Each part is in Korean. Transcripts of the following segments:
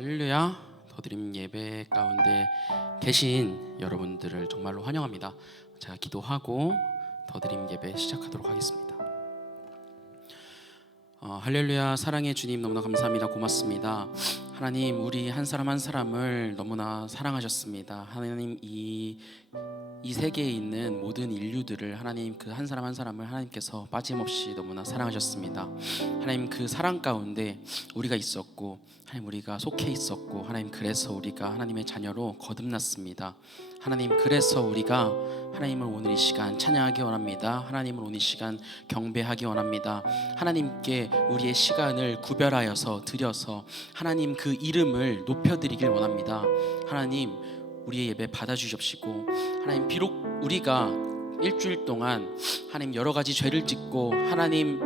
할렐루야. 더드림 예배 가운데 계신 여러분들을 정말로 환영합니다. 제가 기도하고 더드림 예배 시작하도록 하겠습니다. 할렐루야. 사랑의 주님, 너무나 감사합니다. 고맙습니다. 하나님, 우리 한 사람 한 사람을 너무나 사랑하셨습니다. 하나님, 이 세계에 있는 모든 인류들을 하나님, 그 한 사람 한 사람을 하나님께서 빠짐없이 너무나 사랑하셨습니다. 하나님, 그 사랑 가운데 우리가 있었고, 하나님, 우리가 속해 있었고, 하나님, 그래서 우리가 하나님의 자녀로 거듭났습니다. 하나님, 그래서 우리가 하나님을 오늘 이 시간 찬양하기 원합니다. 하나님을 오늘 이 시간 경배하기 원합니다. 하나님께 우리의 시간을 구별하여서 드려서 하나님 그 이름을 높여드리길 원합니다. 하나님, 우리의 예배 받아주십시고, 하나님, 비록 우리가 일주일 동안 하나님 여러 가지 죄를 짓고 하나님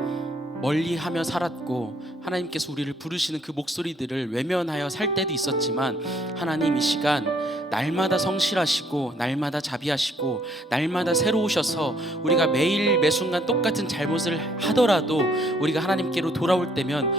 멀리하며 살았고, 하나님께서 우리를 부르시는 그 목소리들을 외면하여 살 때도 있었지만, 하나님 이 시간 날마다 성실하시고 날마다 자비하시고 날마다 새로우셔서 우리가 매일 매순간 똑같은 잘못을 하더라도 우리가 하나님께로 돌아올 때면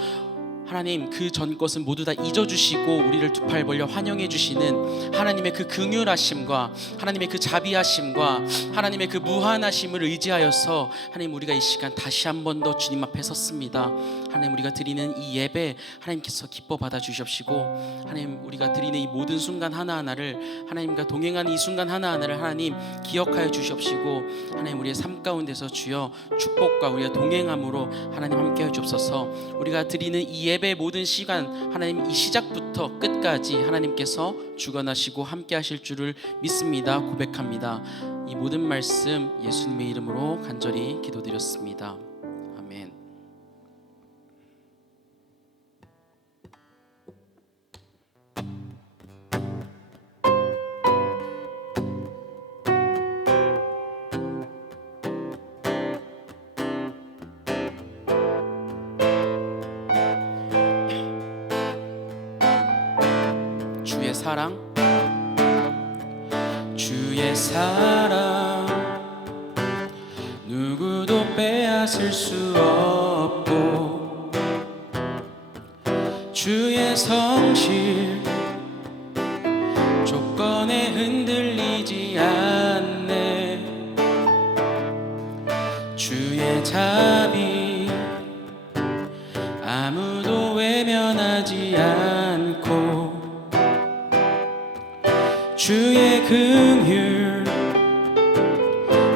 하나님 그 전 것은 모두 다 잊어주시고 우리를 두 팔 벌려 환영해 주시는 하나님의 그 긍휼하심과 하나님의 그 자비하심과 하나님의 그 무한하심을 의지하여서 하나님, 우리가 이 시간 다시 한 번 더 주님 앞에 섰습니다. 하나님, 우리가 드리는 이 예배 하나님께서 기뻐 받아 주시옵시고, 하나님, 우리가 드리는 이 모든 순간 하나하나를 하나님과 동행하는 이 순간 하나하나를 하나님 기억하여 주시옵시고, 하나님, 우리의 삶 가운데서 주여 축복과 우리가 동행함으로 하나님 함께해 주옵소서. 우리가 드리는 이 예배의 모든 시간 하나님, 이 시작부터 끝까지 하나님께서 주관하시고 함께 하실 줄을 믿습니다. 고백합니다. 이 모든 말씀 예수님의 이름으로 간절히 기도드렸습니다. 아멘. 주의 사랑, 주의 사랑 누구도 빼앗을 수 없고, 주의 성실 조건에 흔들리지 않네. 주의 자비 아무도 외면하지 않고, 주의 긍휼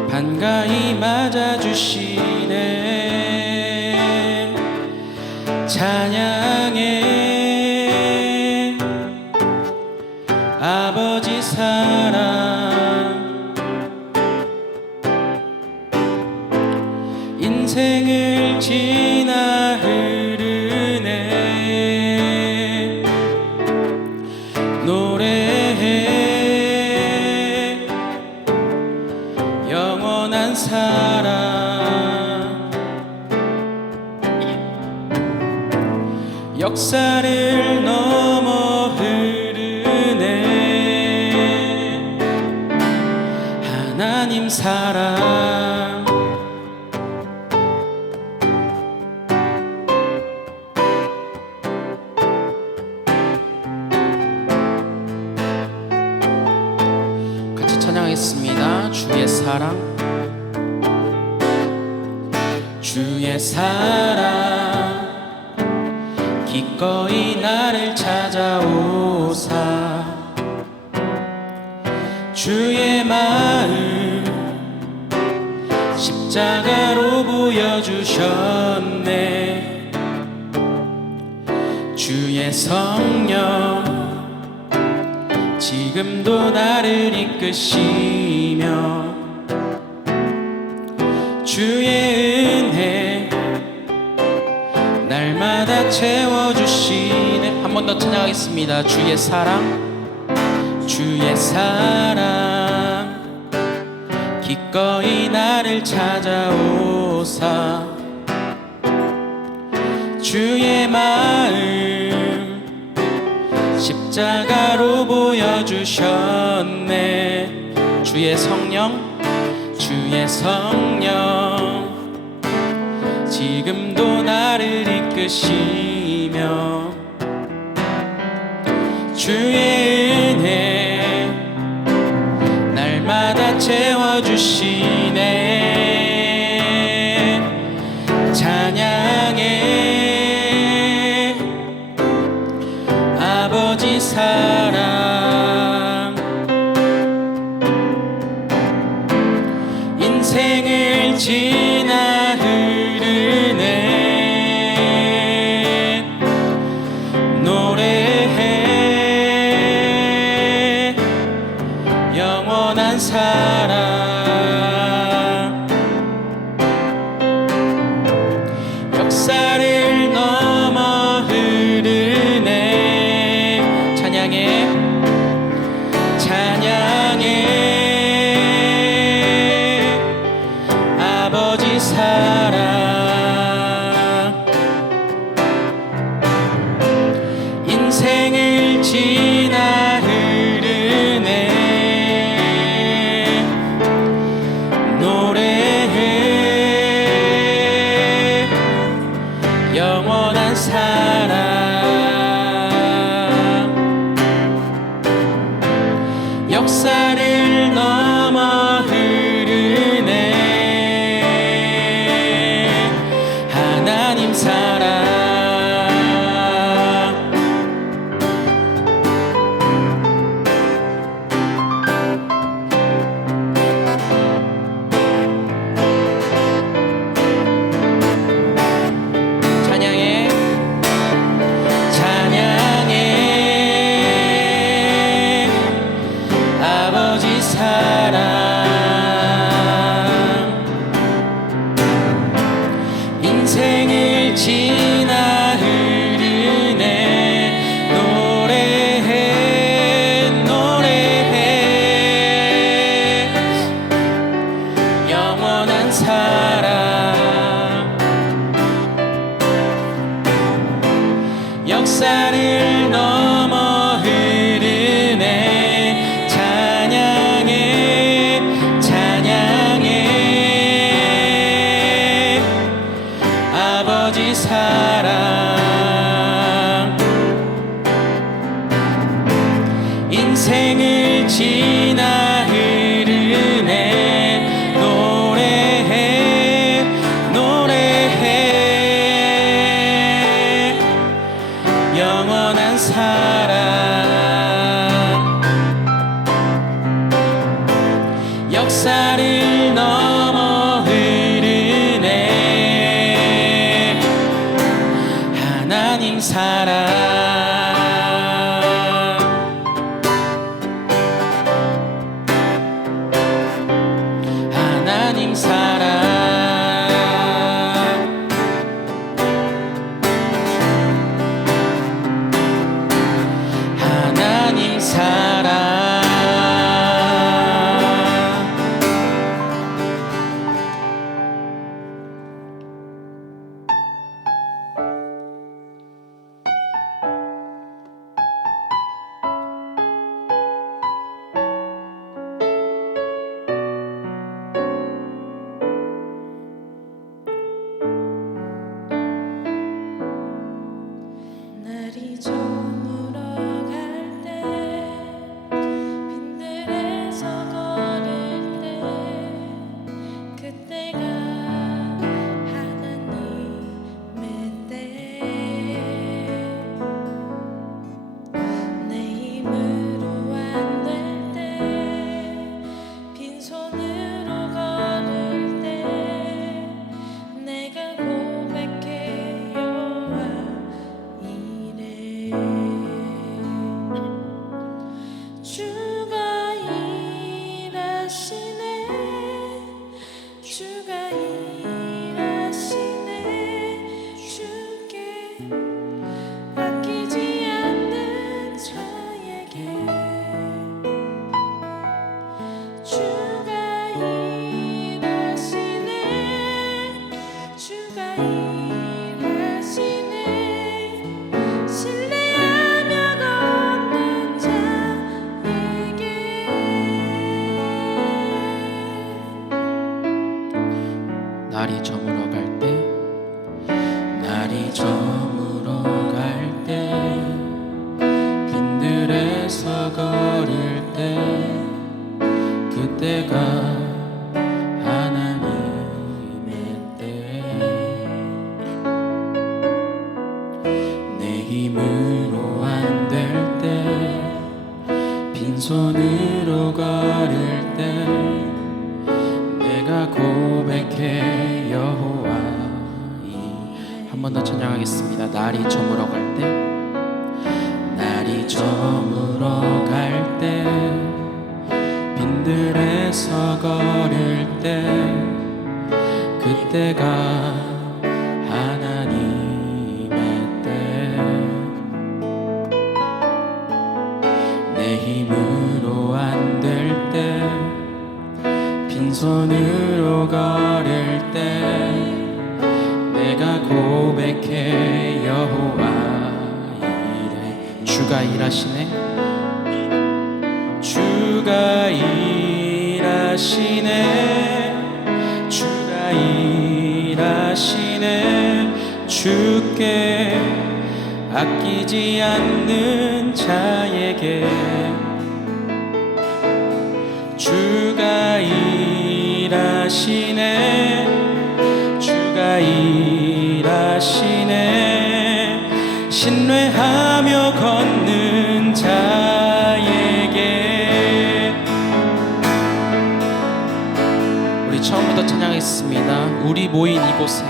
반가이 맞아주시네. 찬양해 아버지 사랑, 인생을 지나 흐르네. 노래해 영원한 사랑, 역사를 넘어 흐르네. 하나님 사랑, 같이 찬양하겠습니다. 주의 사랑, 주의 사랑 기꺼이 나를 찾아오사, 주의 마음 십자가로 보여주셨네. 주의 성령 지금도 나를 이끄시며, 주의 은혜 날마다 채워주시네. 한 번 더 찬양하겠습니다. 주의 사랑, 주의 사랑 기꺼이 나를 찾아오사, 주의 마음 십자가로 보여주셨네. 주의 성령, 주의 성령 지금도 나를 이끄시며, 주의 은혜 날마다 채워주시네. 찬양해 아버지 사랑. 인생을 지나 흐르네 노래해 영원한 사랑. 역사를 넘어 흐르네. 찬양해 찬양해 아버지 사랑. 인생을 지나 흐르네 노래해 영원한 사랑. 역사를 넘어 흐르네 하나님 사랑. 찬양해 찬양해 아버지 사랑. 인생을 지나 흐르네 노래해 노래해 영원한 사랑. 역사를 넘어 흐르네 찬양해 찬양해 아버지 사랑. 인생을 지나 흐르네 노래해 노래해 영원한 사랑. 역사를 넘어 흐르네 하나님 사랑. 하나님 사랑. 하나님 사랑. 날이 저물어 갈 때 빈들에서 걸을 때 그때가 하나님의 때. 내 힘으로 안 될 때 빈손으로 걸을 때 내가 고백해 여호와 이래. 주가 일하시네 주가 일하시네 주께 아끼지 않는 자에게 주가 일하시네 주가 일하시네 신뢰하며 걷는 자에게. 날이 저물어 갈 때 날이 저물어 갈 때 빈들에 내가 고백해 여호와. 한 번 더 찬양하겠습니다. 날이 저물어갈 때, 날이 저물어갈 때, 빈들에서 걸을 때, 그때가 하나님의 때. 내 힘으로 안 될 때, 빈손으로 걸을 때, 내가 고백해 여호와 이래. 주가 일하시네, 주가 일하시네, 주가 일하시네. 주께 아끼지 않는 자에게 주가 일하시네, 주가 일하시네. 신뢰하며 걷는 자에게. 우리 처음부터 찬양했습니다. 우리 모인 이곳에,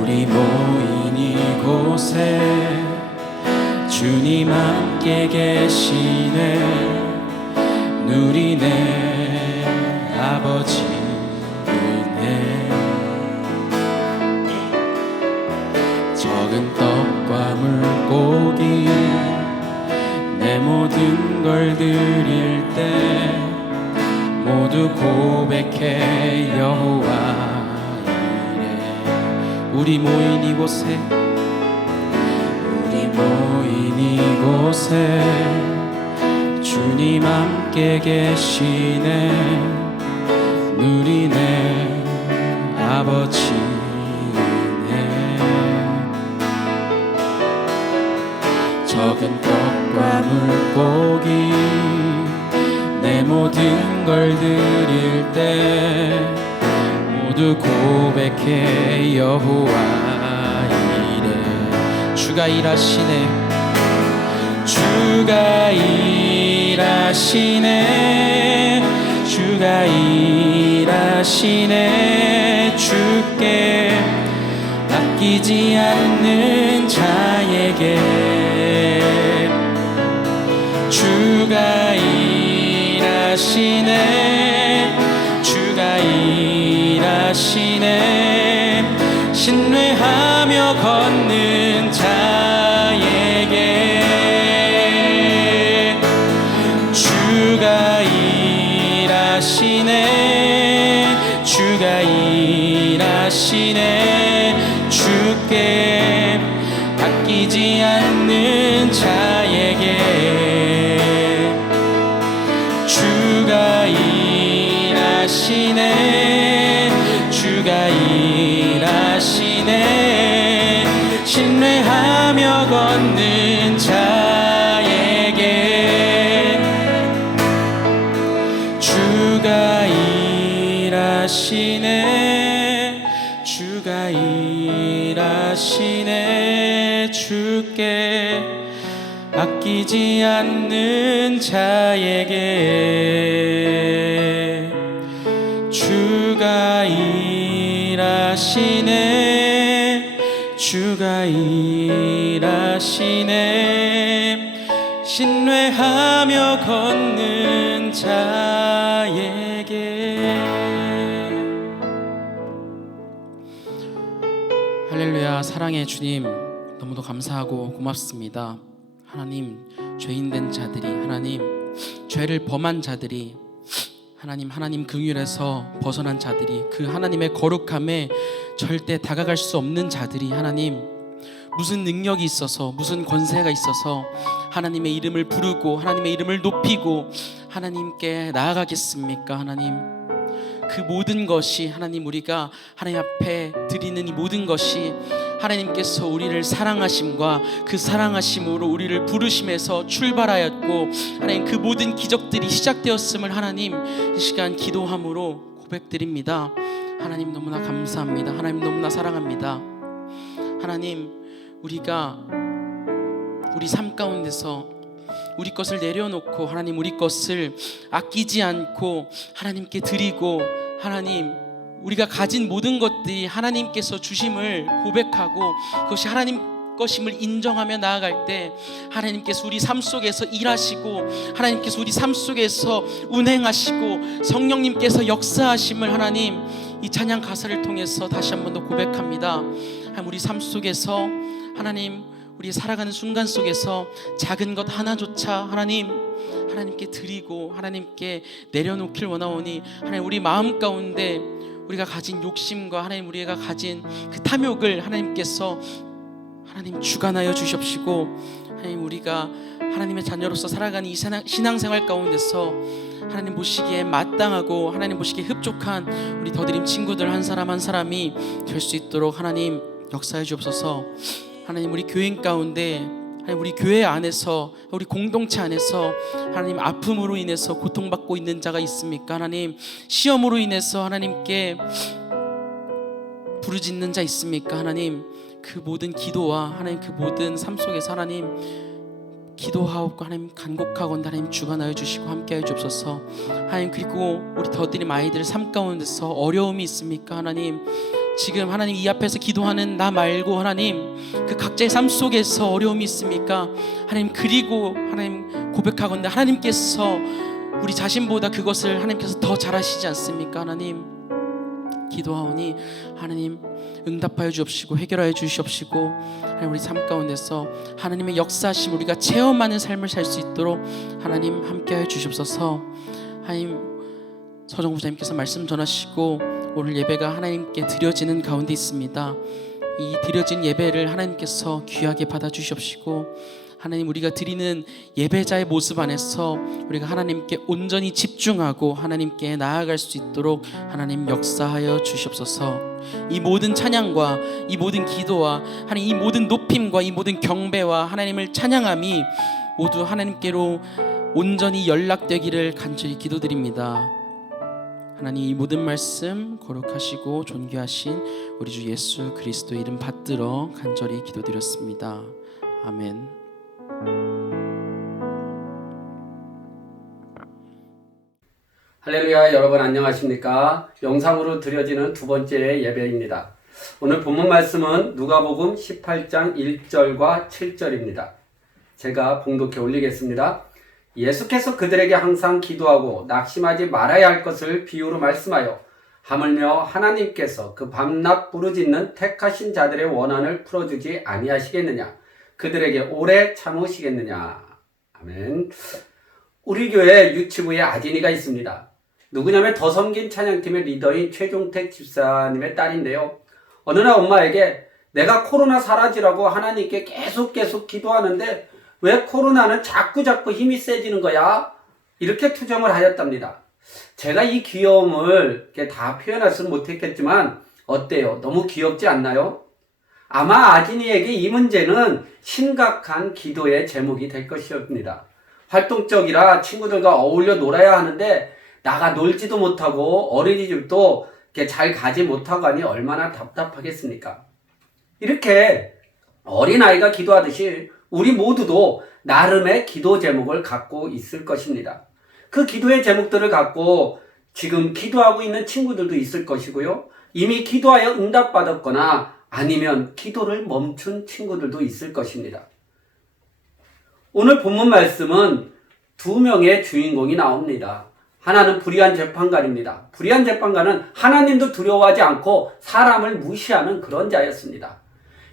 우리 모인 이곳에 주님 함께 계시네. 누리네 아버지 은혜. 적은 떡과 물고기 내 모든 걸 드릴 때 모두 고백해 여호와 이래. 우리 모인 이곳에, 우리 모인 이곳에 주님 함께 계시네. 누리네 아버지 은혜. 적은 떡과 물고기 내 모든 걸 드릴 때 모두 고백해 여호와 이래. 주가 일하시네, 주가 일하시네, 주가 일하시네. 주께 아끼지 않는 자에게 주가 일하시네, 주가 일하시네. 신뢰하며 걷는 자에게 주가 일하시네, 주가 일하시네. 주께 아끼지 않는 자에게 주가 일하시네, 주가 일하시네. 신뢰하며 걷는 자에게 주가 일하시네, 주가 일하시네. 주께 아끼지 않는 자에게 주가 일하시네, 주가 일하시네. 신뢰하며 걷는 자에게. 할렐루야. 사랑의 주님, 너무도 감사하고 고맙습니다. 하나님, 죄인된 자들이, 하나님 죄를 범한 자들이, 하나님 긍휼에서 벗어난 자들이, 그 하나님의 거룩함에 절대 다가갈 수 없는 자들이, 하나님 무슨 능력이 있어서, 무슨 권세가 있어서 하나님의 이름을 부르고 하나님의 이름을 높이고 하나님께 나아가겠습니까? 하나님, 그 모든 것이, 하나님 우리가 하나님 앞에 드리는 이 모든 것이 하나님께서 우리를 사랑하심과 그 사랑하심으로 우리를 부르심에서 출발하였고, 하나님 그 모든 기적들이 시작되었음을 하나님 이 시간 기도함으로 고백드립니다. 하나님 너무나 감사합니다. 하나님 너무나 사랑합니다. 하나님, 우리가 우리 삶 가운데서 우리 것을 내려놓고 하나님 우리 것을 아끼지 않고 하나님께 드리고 하나님, 우리가 가진 모든 것들이 하나님께서 주심을 고백하고 그것이 하나님 것임을 인정하며 나아갈 때 하나님께서 우리 삶 속에서 일하시고 하나님께서 우리 삶 속에서 운행하시고 성령님께서 역사하심을 하나님 이 찬양 가사를 통해서 다시 한 번 더 고백합니다. 하나님, 우리 삶 속에서 하나님, 우리 살아가는 순간 속에서 작은 것 하나조차 하나님께 드리고 하나님께 내려놓길 원하오니 하나님, 우리 마음 가운데 우리가 가진 욕심과 하나님 우리가 가진 그 탐욕을 하나님께서 하나님 주관하여 주시옵시고 하나님, 우리가 하나님의 자녀로서 살아가는 이 신앙생활 가운데서 하나님 보시기에 마땅하고 하나님 보시기에 흡족한 우리 더드림 친구들 한 사람 한 사람이 될 수 있도록 하나님 역사해 주옵소서. 하나님, 우리 교인 가운데 하나님, 우리 교회 안에서 우리 공동체 안에서 하나님 아픔으로 인해서 고통받고 있는 자가 있습니까? 하나님, 시험으로 인해서 하나님께 부르짖는 자 있습니까? 하나님, 그 모든 기도와 하나님 그 모든 삶 속에서 하나님 기도하옵고 하나님 간곡하건대 하나님 주관하여 주시고 함께하여 주옵소서. 하나님, 그리고 우리 더드림 아이들 삶 가운데서 어려움이 있습니까? 하나님, 지금 하나님 이 앞에서 기도하는 나 말고 하나님 그 각자의 삶 속에서 어려움이 있습니까? 하나님, 그리고 하나님 고백하건대 하나님께서 우리 자신보다 그것을 하나님께서 더 잘하시지 않습니까? 하나님, 기도하오니 하나님 응답하여 주옵시고 해결하여 주시옵시고 하나님, 우리 삶 가운데서 하나님의 역사하심 우리가 체험하는 삶을 살 수 있도록 하나님 함께하여 주시옵소서. 하나님, 서정부 목사님께서 말씀 전하시고 오늘 예배가 하나님께 드려지는 가운데 있습니다. 이 드려진 예배를 하나님께서 귀하게 받아주시옵시고 하나님, 우리가 드리는 예배자의 모습 안에서 우리가 하나님께 온전히 집중하고 하나님께 나아갈 수 있도록 하나님 역사하여 주시옵소서. 이 모든 찬양과 이 모든 기도와 하나님 이 모든 높임과 이 모든 경배와 하나님을 찬양함이 모두 하나님께로 온전히 연락되기를 간절히 기도드립니다. 하나님, 이 모든 말씀 거룩하시고 존귀하신 우리 주 예수 그리스도 이름 받들어 간절히 기도드렸습니다. 아멘. 할렐루야. 여러분 안녕하십니까? 영상으로 드려지는 두 번째 예배입니다. 오늘 본문 말씀은 누가복음 18장 1절과 7절입니다. 제가 봉독해 올리겠습니다. 예수께서 그들에게 항상 기도하고 낙심하지 말아야 할 것을 비유로 말씀하여 하물며 하나님께서 그 밤낮 부르짖는 택하신 자들의 원한을 풀어주지 아니하시겠느냐? 그들에게 오래 참으시겠느냐? 아멘. 우리 교회 유치부에 아진이가 있습니다. 누구냐면 더 섬긴 찬양팀의 리더인 최종택 집사님의 딸인데요. 어느 날 엄마에게 내가 코로나 사라지라고 하나님께 계속 기도하는데 왜 코로나는 자꾸 힘이 세지는 거야? 이렇게 투정을 하였답니다. 제가 이 귀여움을 이렇게 다 표현할 수는 못했겠지만 어때요? 너무 귀엽지 않나요? 아마 아진이에게 이 문제는 심각한 기도의 제목이 될 것이었습니다. 활동적이라 친구들과 어울려 놀아야 하는데 나가 놀지도 못하고 어린이집도 이렇게 잘 가지 못하고 하니 얼마나 답답하겠습니까? 이렇게 어린아이가 기도하듯이 우리 모두도 나름의 기도 제목을 갖고 있을 것입니다. 그 기도의 제목들을 갖고 지금 기도하고 있는 친구들도 있을 것이고요. 이미 기도하여 응답받았거나 아니면 기도를 멈춘 친구들도 있을 것입니다. 오늘 본문 말씀은 두 명의 주인공이 나옵니다. 하나는 불의한 재판관입니다. 불의한 재판관은 하나님도 두려워하지 않고 사람을 무시하는 그런 자였습니다.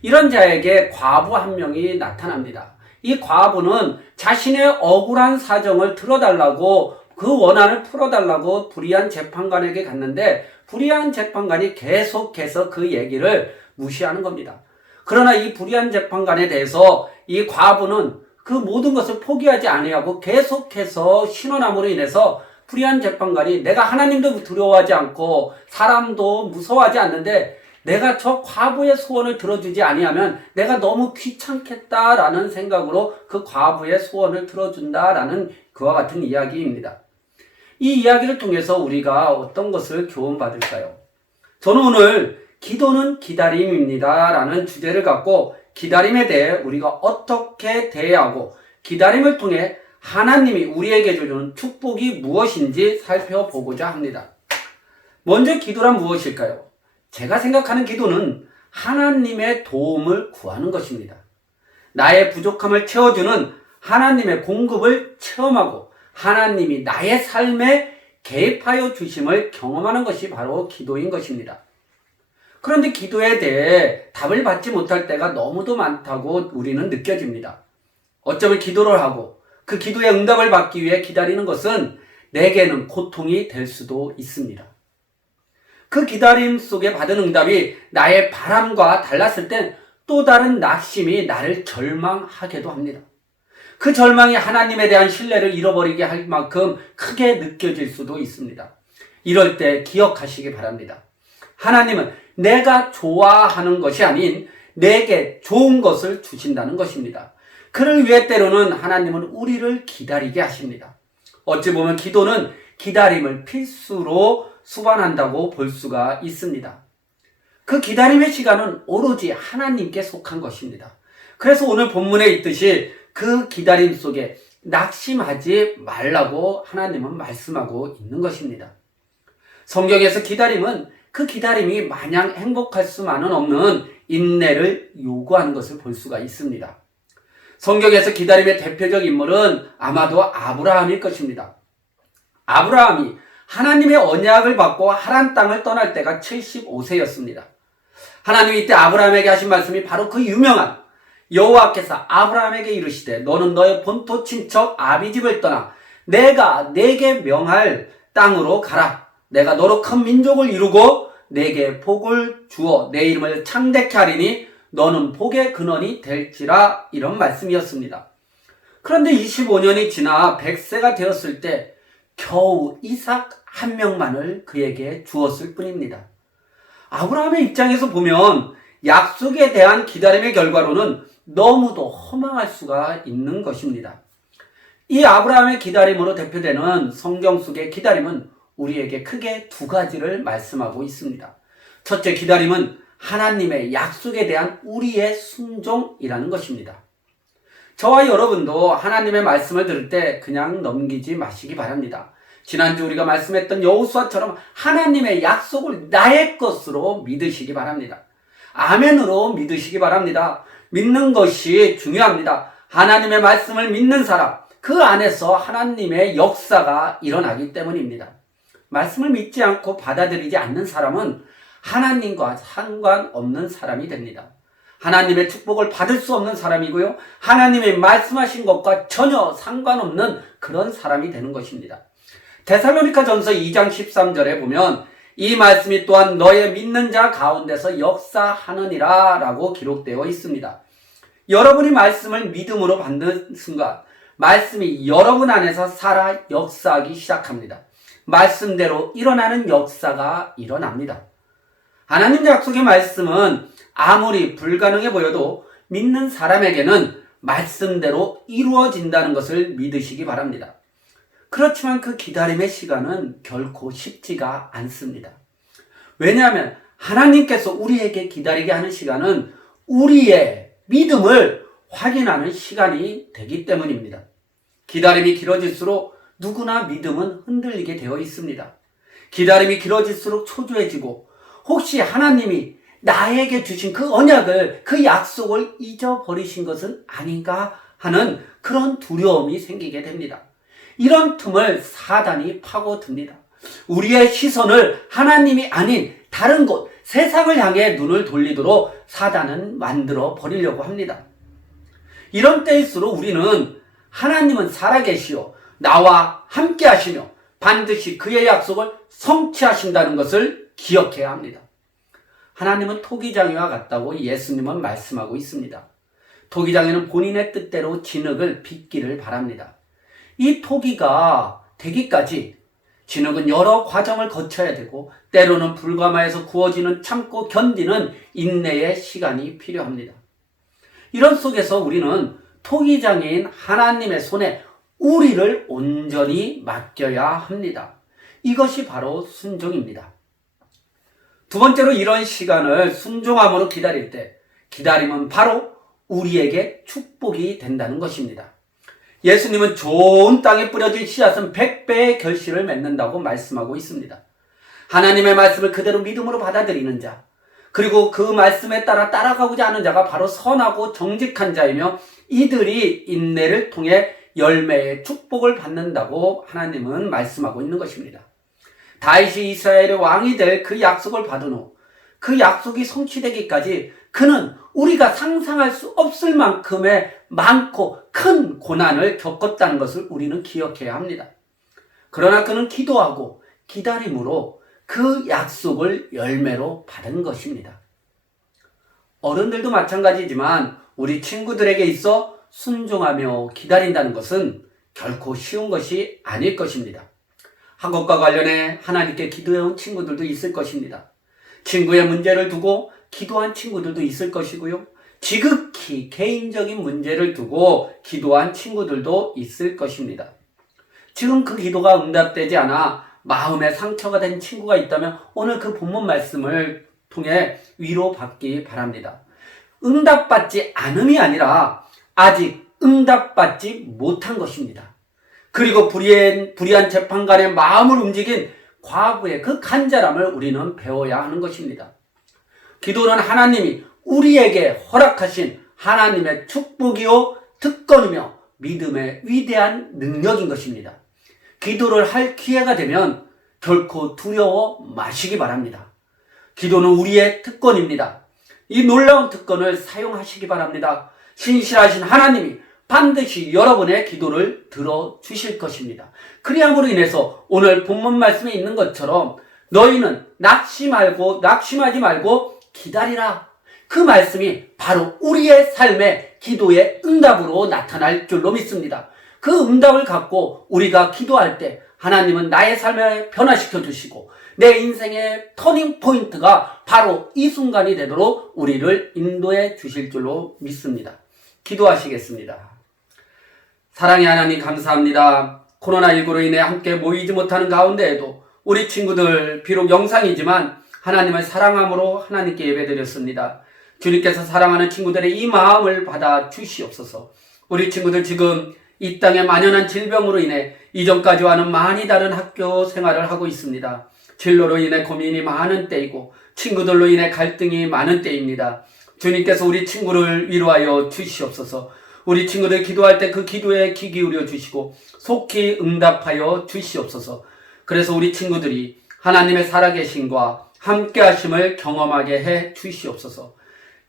이런 자에게 과부 한 명이 나타납니다. 이 과부는 자신의 억울한 사정을 들어달라고 그 원한을 풀어달라고 불의한 재판관에게 갔는데 불의한 재판관이 계속해서 그 얘기를 무시하는 겁니다. 그러나 이 불의한 재판관에 대해서 이 과부는 그 모든 것을 포기하지 아니하고 계속해서 신원함으로 인해서 불의한 재판관이 내가 하나님도 두려워하지 않고 사람도 무서워하지 않는데 내가 저 과부의 소원을 들어주지 아니하면 내가 너무 귀찮겠다라는 생각으로 그 과부의 소원을 들어준다라는 그와 같은 이야기입니다. 이 이야기를 통해서 우리가 어떤 것을 교훈받을까요? 저는 오늘 기도는 기다림입니다 라는 주제를 갖고 기다림에 대해 우리가 어떻게 대하고 기다림을 통해 하나님이 우리에게 주는 축복이 무엇인지 살펴보고자 합니다. 먼저 기도란 무엇일까요? 제가 생각하는 기도는 하나님의 도움을 구하는 것입니다. 나의 부족함을 채워주는 하나님의 공급을 체험하고 하나님이 나의 삶에 개입하여 주심을 경험하는 것이 바로 기도인 것입니다. 그런데 기도에 대해 답을 받지 못할 때가 너무도 많다고 우리는 느껴집니다. 어쩌면 기도를 하고 그 기도의 응답을 받기 위해 기다리는 것은 내게는 고통이 될 수도 있습니다. 그 기다림 속에 받은 응답이 나의 바람과 달랐을 땐 또 다른 낙심이 나를 절망하게도 합니다. 그 절망이 하나님에 대한 신뢰를 잃어버리게 할 만큼 크게 느껴질 수도 있습니다. 이럴 때 기억하시기 바랍니다. 하나님은 내가 좋아하는 것이 아닌 내게 좋은 것을 주신다는 것입니다. 그를 위해 때로는 하나님은 우리를 기다리게 하십니다. 어찌 보면 기도는 기다림을 필수로 수반한다고 볼 수가 있습니다. 그 기다림의 시간은 오로지 하나님께 속한 것입니다. 그래서 오늘 본문에 있듯이 그 기다림 속에 낙심하지 말라고 하나님은 말씀하고 있는 것입니다. 성경에서 기다림은 그 기다림이 마냥 행복할 수만은 없는 인내를 요구하는 것을 볼 수가 있습니다. 성경에서 기다림의 대표적 인물은 아마도 아브라함일 것입니다. 아브라함이 하나님의 언약을 받고 하란 땅을 떠날 때가 75세였습니다. 하나님이 이때 아브라함에게 하신 말씀이 바로 그 유명한 여호와께서 아브라함에게 이르시되 너는 너의 본토 친척 아비집을 떠나 내가 내게 명할 땅으로 가라. 내가 너로 큰 민족을 이루고 내게 복을 주어 내 이름을 창대케 하리니 너는 복의 근원이 될지라. 이런 말씀이었습니다. 그런데 25년이 지나 100세가 되었을 때 겨우 이삭 한 명만을 그에게 주었을 뿐입니다. 아브라함의 입장에서 보면 약속에 대한 기다림의 결과로는 너무도 허망할 수가 있는 것입니다. 이 아브라함의 기다림으로 대표되는 성경 속의 기다림은 우리에게 크게 두 가지를 말씀하고 있습니다. 첫째, 기다림은 하나님의 약속에 대한 우리의 순종이라는 것입니다. 저와 여러분도 하나님의 말씀을 들을 때 그냥 넘기지 마시기 바랍니다. 지난주 우리가 말씀했던 여호수아처럼 하나님의 약속을 나의 것으로 믿으시기 바랍니다. 아멘으로 믿으시기 바랍니다. 믿는 것이 중요합니다. 하나님의 말씀을 믿는 사람, 그 안에서 하나님의 역사가 일어나기 때문입니다. 말씀을 믿지 않고 받아들이지 않는 사람은 하나님과 상관없는 사람이 됩니다. 하나님의 축복을 받을 수 없는 사람이고요. 하나님의 말씀하신 것과 전혀 상관없는 그런 사람이 되는 것입니다. 데살로니가 전서 2장 13절에 보면 이 말씀이 또한 너의 믿는 자 가운데서 역사하느니라 라고 기록되어 있습니다. 여러분이 말씀을 믿음으로 받는 순간 말씀이 여러분 안에서 살아 역사하기 시작합니다. 말씀대로 일어나는 역사가 일어납니다. 하나님 약속의 말씀은 아무리 불가능해 보여도 믿는 사람에게는 말씀대로 이루어진다는 것을 믿으시기 바랍니다. 그렇지만 그 기다림의 시간은 결코 쉽지가 않습니다. 왜냐하면 하나님께서 우리에게 기다리게 하는 시간은 우리의 믿음을 확인하는 시간이 되기 때문입니다. 기다림이 길어질수록 누구나 믿음은 흔들리게 되어 있습니다. 기다림이 길어질수록 초조해지고 혹시 하나님이 나에게 주신 그 언약을, 그 약속을 잊어버리신 것은 아닌가 하는 그런 두려움이 생기게 됩니다. 이런 틈을 사단이 파고듭니다. 우리의 시선을 하나님이 아닌 다른 곳, 세상을 향해 눈을 돌리도록 사단은 만들어 버리려고 합니다. 이런 때일수록 우리는 하나님은 살아계시오 나와 함께 하시며 반드시 그의 약속을 성취하신다는 것을 기억해야 합니다. 하나님은 토기장이와 같다고 예수님은 말씀하고 있습니다. 토기장이는 본인의 뜻대로 진흙을 빚기를 바랍니다. 이 토기가 되기까지 진흙은 여러 과정을 거쳐야 되고 때로는 불가마에서 구워지는 참고 견디는 인내의 시간이 필요합니다. 이런 속에서 우리는 토기장인 하나님의 손에 우리를 온전히 맡겨야 합니다. 이것이 바로 순종입니다. 두 번째로 이런 시간을 순종함으로 기다릴 때 기다림은 바로 우리에게 축복이 된다는 것입니다. 예수님은 좋은 땅에 뿌려진 씨앗은 100배의 결실을 맺는다고 말씀하고 있습니다. 하나님의 말씀을 그대로 믿음으로 받아들이는 자, 그리고 그 말씀에 따라 따라가고자 하는 자가 바로 선하고 정직한 자이며 이들이 인내를 통해 열매의 축복을 받는다고 하나님은 말씀하고 있는 것입니다. 다윗이 이스라엘의 왕이 될 그 약속을 받은 후 그 약속이 성취되기까지 그는 우리가 상상할 수 없을 만큼의 많고 큰 고난을 겪었다는 것을 우리는 기억해야 합니다. 그러나 그는 기도하고 기다림으로 그 약속을 열매로 받은 것입니다. 어른들도 마찬가지지만 우리 친구들에게 있어 순종하며 기다린다는 것은 결코 쉬운 것이 아닐 것입니다. 학업과 관련해 하나님께 기도해온 친구들도 있을 것입니다. 친구의 문제를 두고 기도한 친구들도 있을 것이고요. 지극히 개인적인 문제를 두고 기도한 친구들도 있을 것입니다. 지금 그 기도가 응답되지 않아 마음에 상처가 된 친구가 있다면 오늘 그 본문 말씀을 통해 위로받기 바랍니다. 응답받지 않음이 아니라 아직 응답받지 못한 것입니다. 그리고 불의한 재판관의 마음을 움직인 과부의 그 간절함을 우리는 배워야 하는 것입니다. 기도는 하나님이 우리에게 허락하신 하나님의 축복이요 특권이며 믿음의 위대한 능력인 것입니다. 기도를 할 기회가 되면 결코 두려워 마시기 바랍니다. 기도는 우리의 특권입니다. 이 놀라운 특권을 사용하시기 바랍니다. 신실하신 하나님이 반드시 여러분의 기도를 들어주실 것입니다. 그리함으로 인해서 오늘 본문 말씀에 있는 것처럼 너희는 낙심하지 말고 기다리라. 그 말씀이 바로 우리의 삶의 기도의 응답으로 나타날 줄로 믿습니다. 그 응답을 갖고 우리가 기도할 때 하나님은 나의 삶을 변화시켜 주시고 내 인생의 터닝 포인트가 바로 이 순간이 되도록 우리를 인도해 주실 줄로 믿습니다. 기도하시겠습니다. 사랑의 하나님 감사합니다. 코로나19로 인해 함께 모이지 못하는 가운데에도 우리 친구들 비록 영상이지만 하나님을 사랑함으로 하나님께 예배드렸습니다. 주님께서 사랑하는 친구들의 이 마음을 받아 주시옵소서. 우리 친구들 지금 이 땅에 만연한 질병으로 인해 이전까지와는 많이 다른 학교 생활을 하고 있습니다. 진로로 인해 고민이 많은 때이고 친구들로 인해 갈등이 많은 때입니다. 주님께서 우리 친구를 위로하여 주시옵소서. 우리 친구들 기도할 때 그 기도에 귀 기울여 주시고 속히 응답하여 주시옵소서. 그래서 우리 친구들이 하나님의 살아계심과 함께 하심을 경험하게 해 주시옵소서.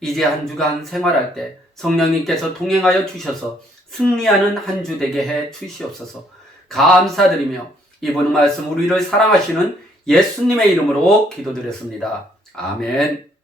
이제 한 주간 생활할 때 성령님께서 동행하여 주셔서 승리하는 한 주 되게 해 주시옵소서. 감사드리며 이번 말씀 우리를 사랑하시는 예수님의 이름으로 기도드렸습니다. 아멘.